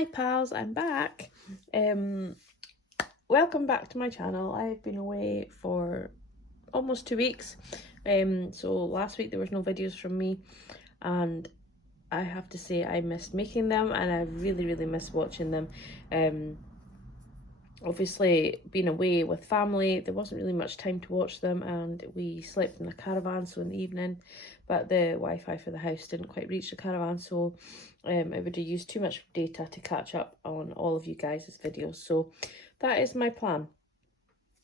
Hi pals, I'm back. Welcome back to my channel. I've been away for almost 2 weeks. So last week there was no videos from me, and I have to say I missed making them, and I really missed watching them. Obviously being away with family, there wasn't really much time to watch them, and we slept in a caravan, so in the evening, but the Wi-Fi for the house didn't quite reach the caravan, so it would have used too much data to catch up on all of you guys' videos. So that is my plan.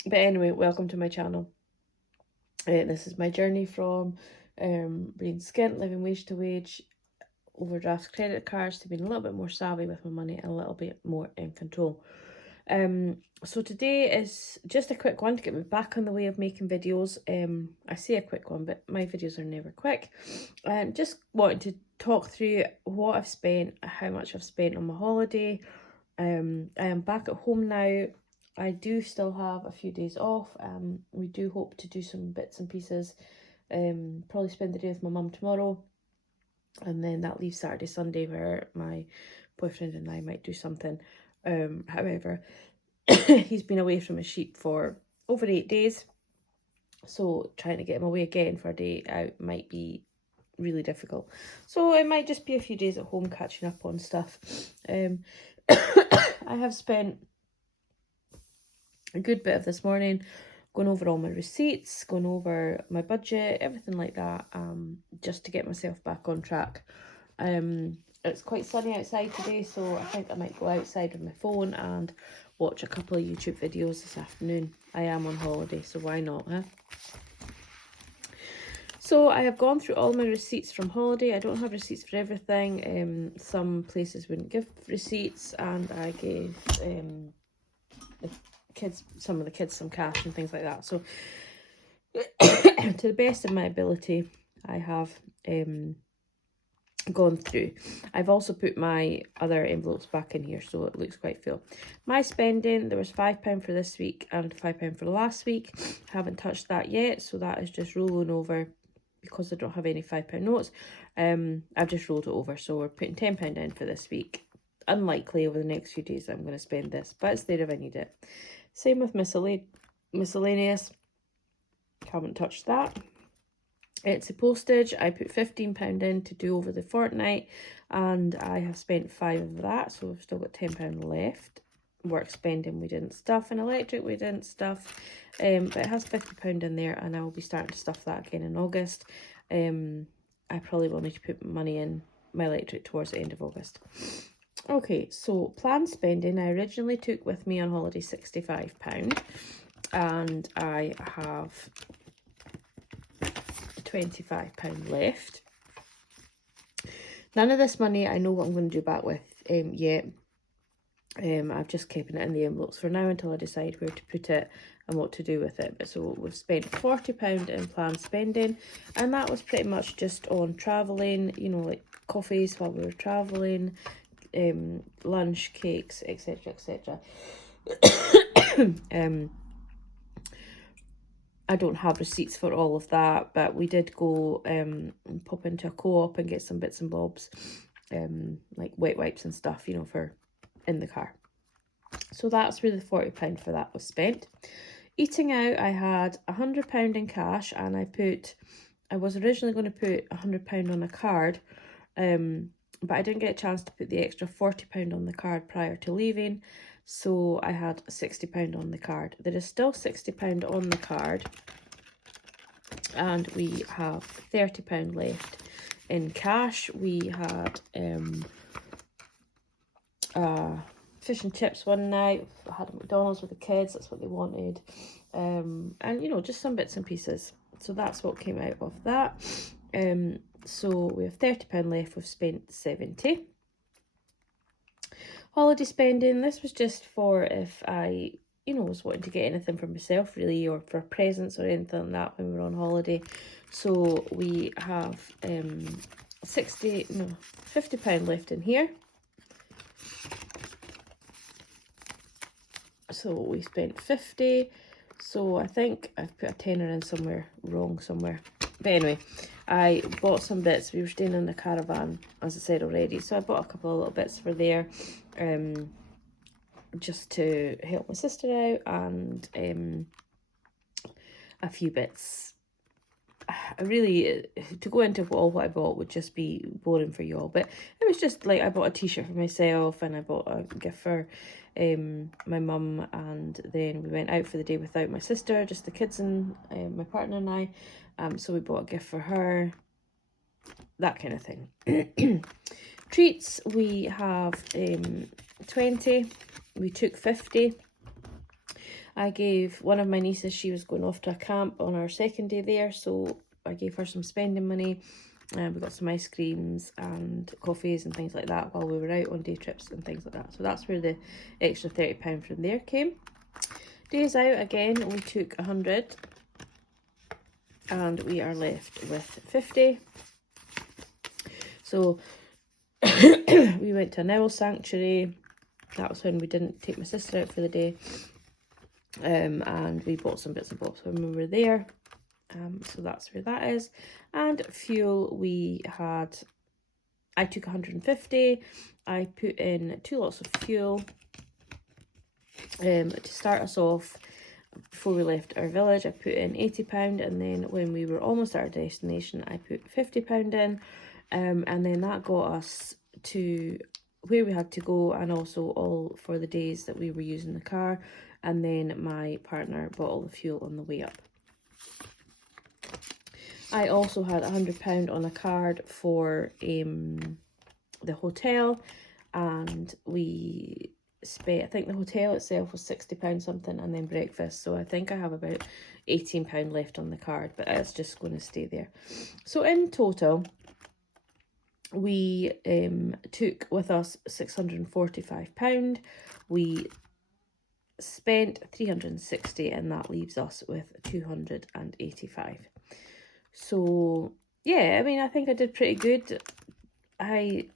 But anyway, welcome to my channel. This is my journey from being skint, living wage to wage, overdraft credit cards, to being a little bit more savvy with my money and a little bit more in control. So today is just a quick one to get me back on the way of making videos. I say a quick one, but my videos are never quick. Just wanted to talk through what I've spent, how much I've spent on my holiday. I am back at home now. I do still have a few days off. We do hope to do some bits and pieces. Probably spend the day with my mum tomorrow, and then that leaves Saturday, Sunday, where my boyfriend and I might do something. However, he's been away from his sheep for over 8 days, so trying to get him away again for a day out might be really difficult. So it might just be a few days at home catching up on stuff. I have spent a good bit of this morning going over all my receipts, going over my budget, everything like that, just to get myself back on track. It's quite sunny outside today, so I think I might go outside with my phone and watch a couple of YouTube videos this afternoon. I am on holiday, so why not, huh? So I have gone through all my receipts from holiday. I don't have receipts for everything. Some places wouldn't give receipts, and I gave some of the kids some cash and things like that. So to the best of my ability, I have gone through. I've also put my other envelopes back in here, so it looks quite full. My spending, there was £5 for this week and £5 for last week. Haven't touched that yet, so that is just rolling over because I don't have any £5 notes. I've just rolled it over, so we're putting £10 in for this week. Unlikely over the next few days that I'm going to spend this, but it's there if I need it. Same with miscellaneous. Haven't touched that. It's a postage. I put £15 in to do over the fortnight, and I have spent 5 of that, so we've still got £10 left. Work spending we didn't stuff, and electric we didn't stuff, but it has £50 in there, and I will be starting to stuff that again in August. I probably will need to put money in my electric towards the end of August. Okay, so planned spending, I originally took with me on holiday £65, and I have £25 left. None of this money I know what I'm going to do back with yet. I've just kept it in the envelopes for now until I decide where to put it and what to do with it. But so we've spent £40 in planned spending, and that was pretty much just on travelling, you know, like coffees while we were travelling, lunch, cakes, etc, etc. I don't have receipts for all of that, but we did go pop into a co-op and get some bits and bobs, like wet wipes and stuff, you know, for in the car. So that's where the £40 for that was spent. Eating out, I had £100 in cash, and I was originally going to put £100 on a card, but I didn't get a chance to put the extra £40 on the card prior to leaving, so I had £60 on the card. There is still £60 on the card, and we have £30 left in cash. We had fish and chips one night. I had a McDonald's with the kids, that's what they wanted, and you know, just some bits and pieces. So that's what came out of that. So we have £30 left. We've spent 70. Holiday spending, this was just for if I, you know, was wanting to get anything for myself really, or for presents or anything like that when we're on holiday. So we have £50 left in here. So we spent 50. So I think I've put a tenner in somewhere wrong somewhere. But anyway, I bought some bits. We were staying in the caravan, as I said already, so I bought a couple of little bits for there, just to help my sister out, and a few bits. I really, to go into all what I bought would just be boring for you all, but it was just like I bought a t-shirt for myself, and I bought a gift for my mum, and then we went out for the day without my sister, just the kids and my partner and I, so we bought a gift for her, that kind of thing. Treats, we have 20, we took 50. I gave one of my nieces, she was going off to a camp on our second day there, so I gave her some spending money. We got some ice creams and coffees and things like that while we were out on day trips and things like that. So that's where the extra £30 from there came. Days out, again, we took 100 and we are left with 50. So we went to an owl sanctuary. That was when we didn't take my sister out for the day. And we bought some bits and bobs when we were there. So that's where that is. And fuel, we had, I took 150. I put in 2 lots of fuel to start us off. Before we left our village, I put in £80, and then when we were almost at our destination, I put £50 in, and then that got us to where we had to go, and also all for the days that we were using the car. And then my partner bought all the fuel on the way up. I also had £100 on a card for the hotel, and we spent, I think the hotel itself was £60 something, and then breakfast, so I think I have about £18 left on the card, but it's just going to stay there. So in total, we took with us £645. We spent 360, and that leaves us with 285. So yeah, I mean, I think I did pretty good. I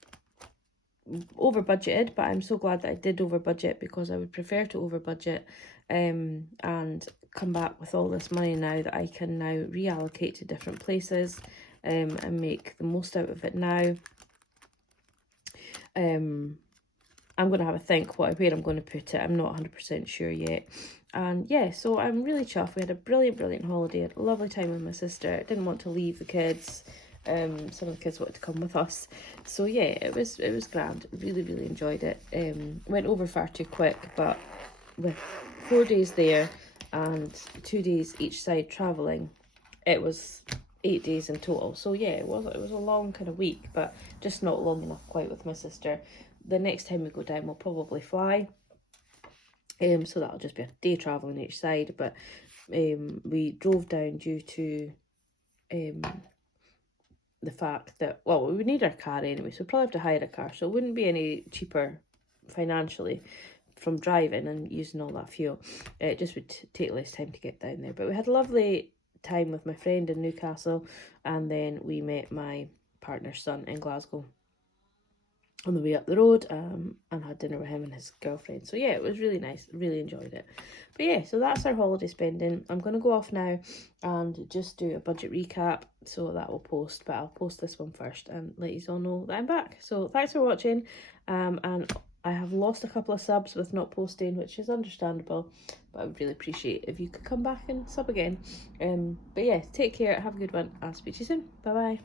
over budgeted, but I'm so glad that I did over budget, because I would prefer to over budget and come back with all this money now that I can now reallocate to different places and make the most out of it now. I'm going to have a think where I'm going to put it. I'm not 100% sure yet. And yeah, so I'm really chuffed. We had a brilliant holiday. Had a lovely time with my sister. Didn't want to leave the kids. Some of the kids wanted to come with us. So yeah, it was grand. Really enjoyed it. Went over far too quick, but with 4 days there and 2 days each side travelling, it was 8 days in total. So yeah, it was a long kind of week, but just not long enough quite with my sister. The next time we go down, we'll probably fly. So that'll just be a day travelling each side. But we drove down due to the fact that, well, we would need our car anyway, so we'd probably have to hire a car. So it wouldn't be any cheaper financially from driving and using all that fuel. It just would take less time to get down there. But we had a lovely time with my friend in Newcastle, and then we met my partner's son in Glasgow on the way up the road, and had dinner with him and his girlfriend. So yeah, it was really nice. Really enjoyed it. But yeah, so that's our holiday spending. I'm going to go off now and just do a budget recap, so that will post, but I'll post this one first and let you all know that I'm back. So thanks for watching, and I have lost a couple of subs with not posting, which is understandable, but I would really appreciate if you could come back and sub again. But yeah, take care, have a good one. I'll speak to you soon. Bye bye.